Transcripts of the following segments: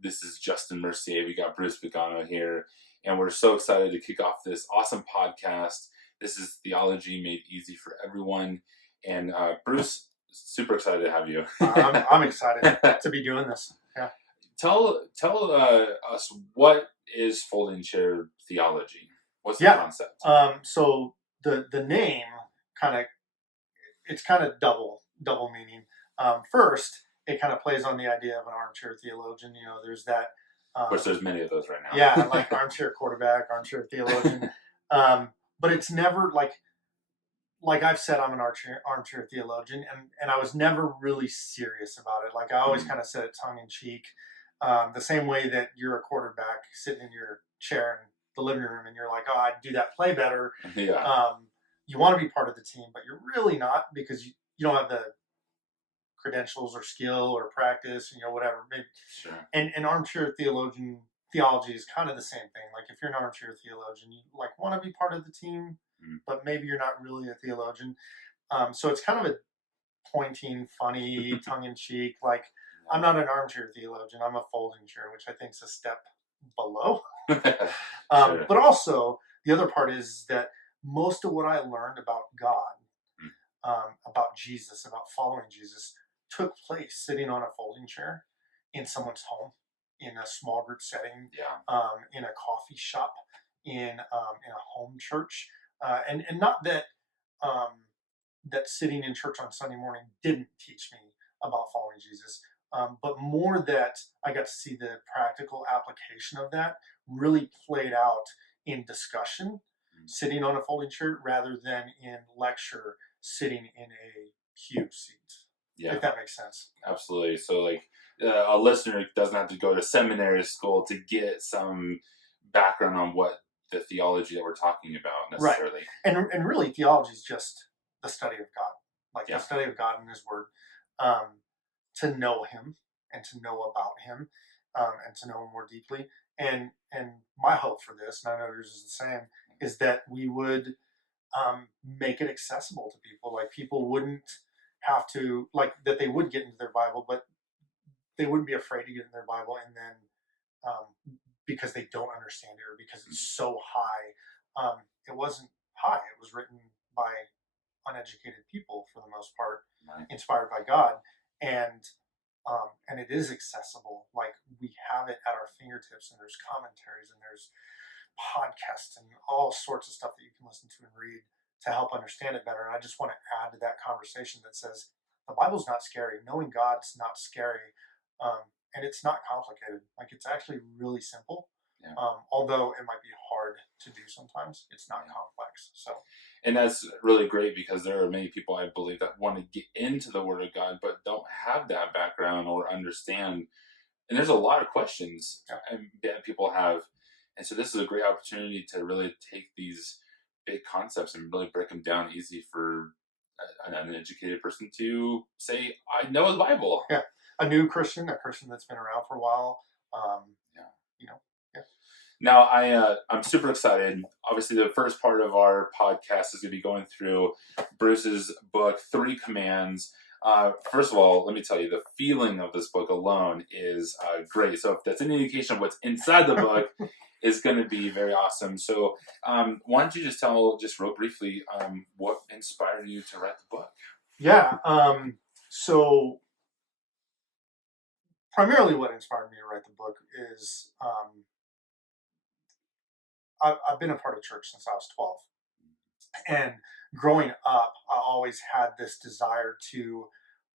This is Justin Mercier. We got Bruce Pagano here, and we're so excited to kick off this awesome podcast. This is Theology made easy for everyone. And Bruce, super excited to have you. I'm excited to be doing this. Yeah. Tell us, what is folding chair theology? What's the concept? So the name it's kind of double meaning. First, it kind of plays on the idea of an armchair theologian. You know, there's that. Which there's many of those right now. Yeah, like armchair quarterback, armchair theologian. But it's never like I've said, I'm an armchair theologian, and I was never really serious about it. Like I always kind of said it tongue in cheek, the same way that you're a quarterback sitting in your chair in the living room, and you're like, oh, I'd do that play better. Yeah. You want to be part of the team, but you're really not because you don't have the credentials or skill or practice, whatever. Maybe. Sure. And armchair theology is kind of the same thing. Like if you're an armchair theologian, you want to be part of the team, but maybe you're not really a theologian. So it's kind of a pointing, funny, tongue-in-cheek. Like I'm not an armchair theologian. I'm a folding chair, which I think is a step below. Sure. But also the other part is that most of what I learned about God, about Jesus, about following Jesus, took place sitting on a folding chair in someone's home, in a small group setting, in a coffee shop, in a home church, and not that that sitting in church on Sunday morning didn't teach me about following Jesus, but more that I got to see the practical application of that really played out in discussion, sitting on a folding chair, rather than in lecture, sitting in a pew seat. Yeah. If that makes sense. Absolutely. So a listener doesn't have to go to seminary school to get some background on what the theology that we're talking about necessarily. Right. And really theology is just the study of God, the study of God and His Word, to know Him and to know about Him, and to know Him more deeply. And my hope for this, and I know yours is the same, is that we would make it accessible to people. Like people wouldn't have to, that they would get into their Bible, but they wouldn't be afraid to get in their Bible, and then because they don't understand it or because it's so high. It wasn't high. It was written by uneducated people for the most part, inspired by God, and it is accessible. Like we have it at our fingertips, and there's commentaries, and there's podcasts, and all sorts of stuff that you can listen to and read to help understand it better. And I just want to add to that conversation that says the Bible's not scary. Knowing God's not scary, and it's not complicated. Like it's actually really simple. Yeah. Although it might be hard to do sometimes, it's not complex. So, and that's really great because there are many people, I believe, that want to get into the Word of God but don't have that background or understand. And there's a lot of questions that people have, and so this is a great opportunity to really take these big concepts and really break them down easy for an uneducated person to say, "I know the Bible." Yeah, a new Christian, a Christian that's been around for a while. Now, I'm super excited. Obviously, the first part of our podcast is going to be going through Bruce's book, 3 Commands. First of all, let me tell you, the feeling of this book alone is great. So if that's any indication of what's inside the book, is going to be very awesome. So why don't you just tell, just real briefly, what inspired you to write the book? Yeah. So primarily what inspired me to write the book is I've been a part of church since I was 12. And growing up, I always had this desire to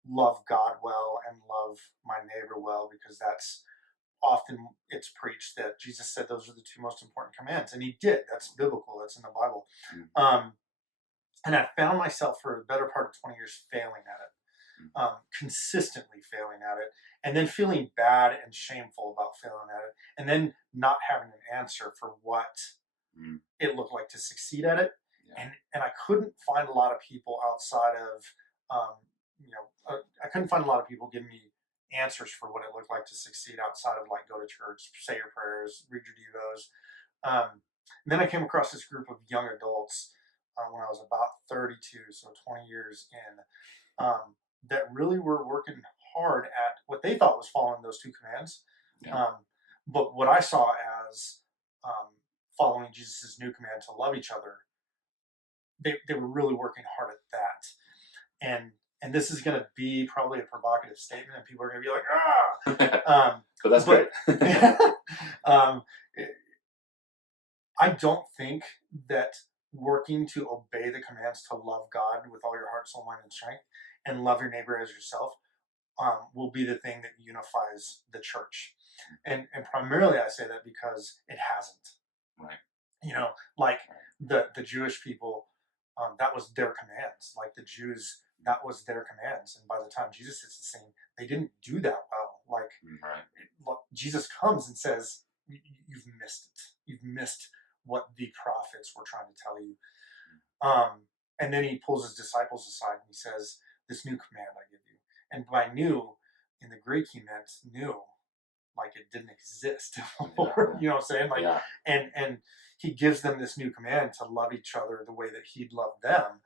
love God well and love my neighbor well, because that's often it's preached that Jesus said those are the 2 most important commands. And He did. That's biblical. That's in the Bible. And I found myself for the better part of 20 years failing at it, consistently failing at it, and then feeling bad and shameful about failing at it, and then not having an answer for what it looked like to succeed at it. And I couldn't find a lot of people outside of, I couldn't find a lot of people giving me answers for what it looked like to succeed outside of go to church, say your prayers, read your devos. And then I came across this group of young adults when I was about 32, so 20 years in, that really were working hard at what they thought was following those 2 commands, Yeah. But what I saw as following Jesus' new command to love each other, they were really working hard at that. And this is going to be probably a provocative statement, and people are going to be like, ah! But that's great. um, I don't think that working to obey the commands to love God with all your heart, soul, mind, and strength, and love your neighbor as yourself, will be the thing that unifies the church. And primarily I say that because it hasn't. Right. You know, like the Jewish people, that was their commands. Like the Jews, that was their commands. And by the time Jesus hits the scene, they didn't do that well. Like Jesus comes and says, "You've missed it. You've missed what the prophets were trying to tell you." And then he pulls his disciples aside and he says, "This new command I give you." And by new, in the Greek, he meant new, like it didn't exist before. You know what I'm saying? Like, and he gives them this new command to love each other the way that he'd love them.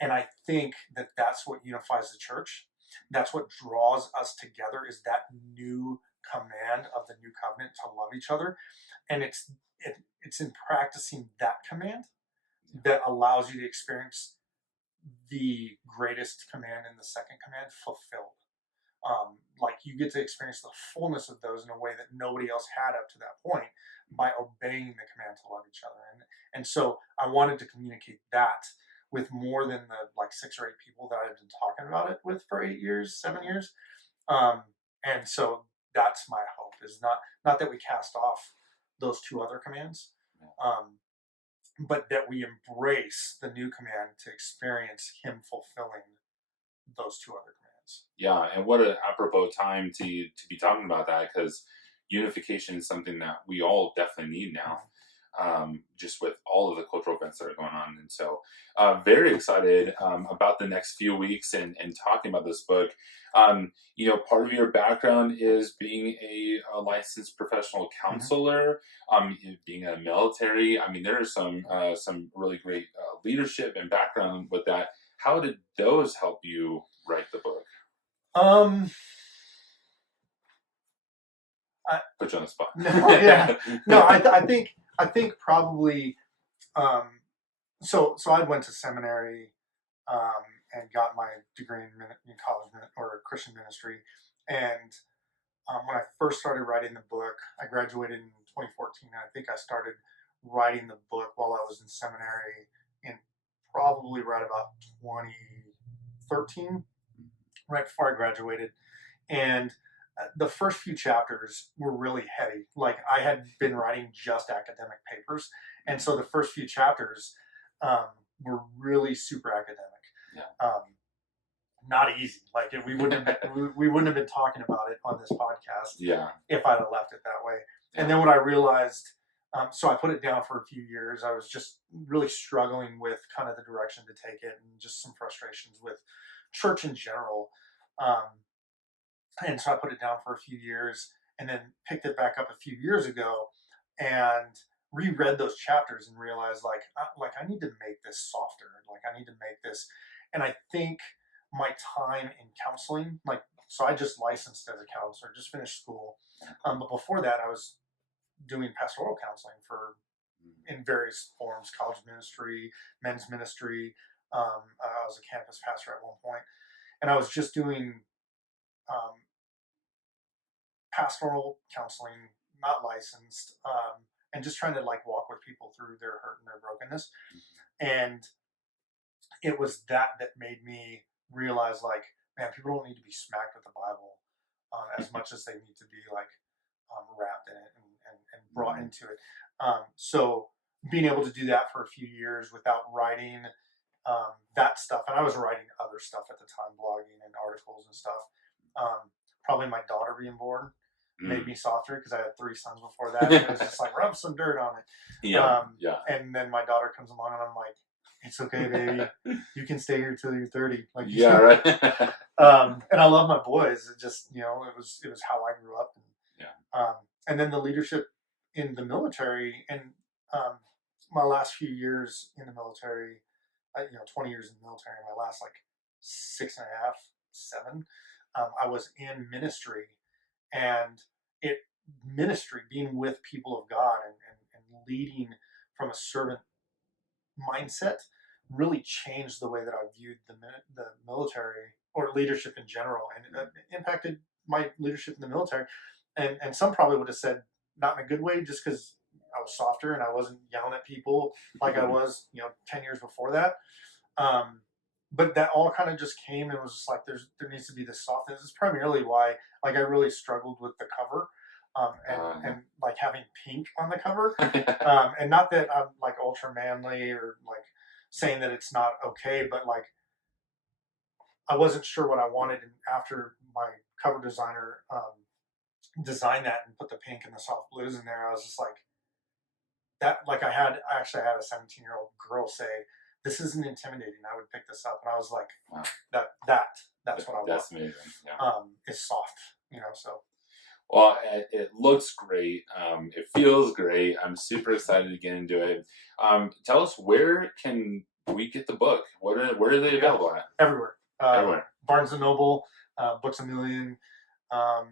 And I think that that's what unifies the church. That's what draws us together, is that new command of the new covenant to love each other. And it's in practicing that command that allows you to experience the greatest command and the second command fulfilled. Like you get to experience the fullness of those in a way that nobody else had up to that point by obeying the command to love each other. And so I wanted to communicate that with more than the like 6 or 8 people that I've been talking about it with for 8 years, 7 years. And so that's my hope, is not that we cast off those 2 other commands, but that we embrace the new command to experience him fulfilling those 2 other commands. Yeah, and what an apropos time to be talking about that, because unification is something that we all definitely need now, just with all of the cultural events that are going on. And so very excited about the next few weeks and talking about this book. Part of your background is being a licensed professional counselor, being in the military. I mean, there are some really great leadership and background with that. How did those help you write the book? Put you on the spot. I think probably. So I went to seminary and got my degree in college or Christian ministry, and when I first started writing the book, I graduated in 2014. And I think I started writing the book while I was in seminary in probably right about 2013, right before I graduated. And the first few chapters were really heady. Like I had been writing just academic papers, and so the first few chapters were really super academic. Not easy. Like we wouldn't have been talking about it on this podcast if I'd have left it that way. And then what I realized, so I put it down for a few years. I was just really struggling with kind of the direction to take it, and just some frustrations with church in general. And so I put it down for a few years, and then picked it back up a few years ago and reread those chapters and realized like I need to make this softer. Like I need to make this, and I think my time in counseling, so I just licensed as a counselor, just finished school. But before that, I was doing pastoral counseling in various forms, college ministry, men's ministry. I was a campus pastor at one point, and I was just doing pastoral counseling, not licensed, and just trying to walk with people through their hurt and their brokenness. And it was that made me realize, man, people don't need to be smacked with the Bible as much as they need to be wrapped in it and brought into it. So being able to do that for a few years without writing that stuff, and I was writing other stuff at the time, blogging and articles and stuff. Probably my daughter being born made me softer, because I had 3 sons before that. And it was just rub some dirt on it. And then my daughter comes along, and I'm like, it's okay, baby. You can stay here till you're 30. Right. And I love my boys. It just, it was how I grew up. And then the leadership in the military, and my last few years in the military, 20 years in the military, my last 6.5, 7, I was in ministry, and ministry, being with people of God, and leading from a servant mindset really changed the way that I viewed the military or leadership in general, and it impacted my leadership in the military. And some probably would have said not in a good way, just because I was softer and I wasn't yelling at people like I was, 10 years before that. But that all kind of just came and was just like, there needs to be this softness. This is primarily why, like, I really struggled with the cover, and like having pink on the cover, and not that I'm like ultra manly or like saying that it's not okay, but like I wasn't sure what I wanted, and after my cover designer designed that and put the pink and the soft blues in there, I was just like that. Like I actually had a 17-year-old girl say, "This isn't intimidating. I would pick this up," and I was like, Wow. That's what I want. That's amazing. Yeah. It's soft, so. Well, it looks great. It feels great. I'm super excited to get into it. Tell us, where can we get the book? Where are they available at? Everywhere. Everywhere. Barnes & Noble, Books A Million, on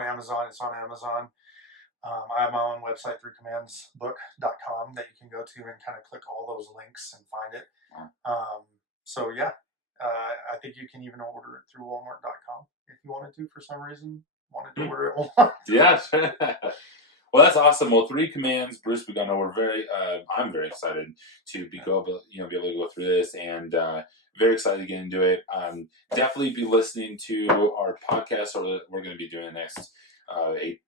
Amazon. It's on Amazon. I have my own website, threecommandbook.com, that you can go to and kind of click all those links and find it. Wow. So yeah, I think you can even order it through Walmart.com if you wanted to, for some reason. Wanted to order it Walmart. Yes. Well, that's awesome. Well, Three Commands, Bruce Pagano. I'm very excited to be able to go through this, and very excited to get into it. Definitely be listening to our podcast, or we're going to be doing the next 8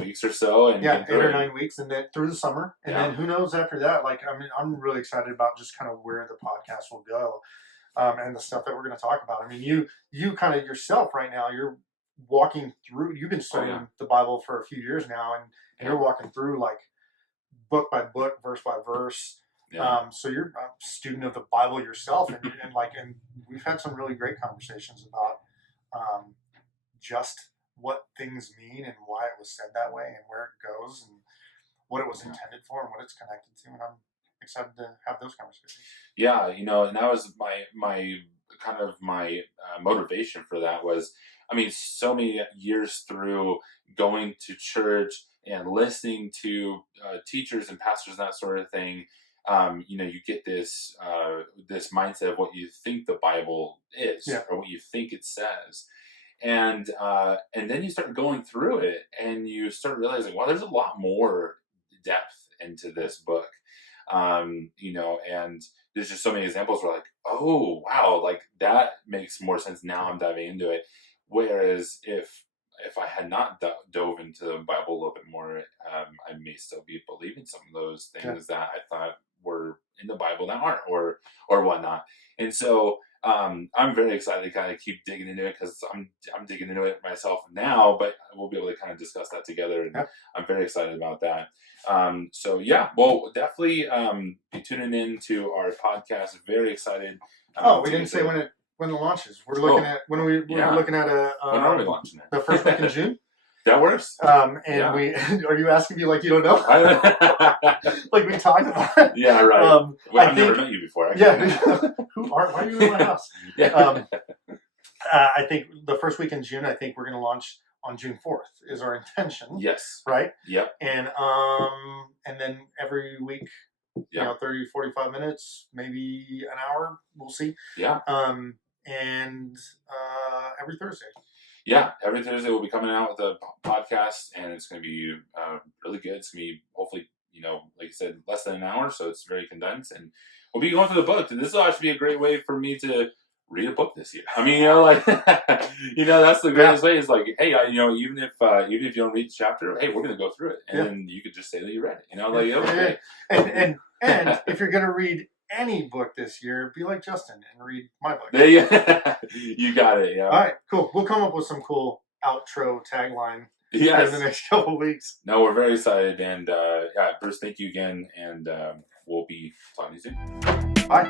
weeks or so, and 8 or 9 weeks, and then through the summer, and then who knows after that. Like, I mean, I'm really excited about just kind of where the podcast will go, and the stuff that we're going to talk about. I mean, you kind of yourself right now, you're walking through. You've been studying the Bible for a few years now, and you're walking through like book by book, verse by verse. Yeah. So you're a student of the Bible yourself, and we've had some really great conversations about just what things mean and why it was said that way and where it goes and what it was intended for and what it's connected to. And I'm excited to have those conversations. Yeah, and that was my kind of my motivation for that was, I mean, so many years through going to church and listening to teachers and pastors and that sort of thing. You get this mindset of what you think the Bible is, or what you think it says, and then you start going through it, and you start realizing, wow, there's a lot more depth into this book, and there's just so many examples where like, oh wow, like that makes more sense now. I'm diving into it, whereas if I had not dove into the Bible a little bit more, I may still be believing some of those things that I thought were in the Bible that aren't, or whatnot. And so I'm very excited to kind of keep digging into it, because I'm digging into it myself now, but we'll be able to kind of discuss that together, and I'm very excited about that. So yeah, well, definitely be tuning in to our podcast. Very excited. We didn't say when it launches. We're looking at when we're looking at when are we launching it? The first week in June. That works. And we are you asking me like you don't know? Like we talked about. Yeah, right. I've never met you before. Actually. Yeah. Why are you in my house? I think the first week in June. I think we're going to launch on June 4th. Is our intention? Yes. Right. Yep. And then every week, 30, 45 minutes, maybe an hour. We'll see. Yeah. And every Thursday. Yeah, every Thursday we'll be coming out with a podcast, and it's going to be really good. It's going to be hopefully, like you said, less than an hour, so it's very condensed. And we'll be going through the book, and this will actually be a great way for me to read a book this year. I mean, that's the greatest way. Is like, hey, even if you don't read the chapter, hey, we're going to go through it, and then you could just say that you read it. Okay. And if you're going to read any book this year, be like Justin and read my book. You got it. Yeah. All right, cool. We'll come up with some cool outro tagline in the next couple of weeks. No, we're very excited, and Bruce, thank you again, and we'll be talking to you soon. Bye.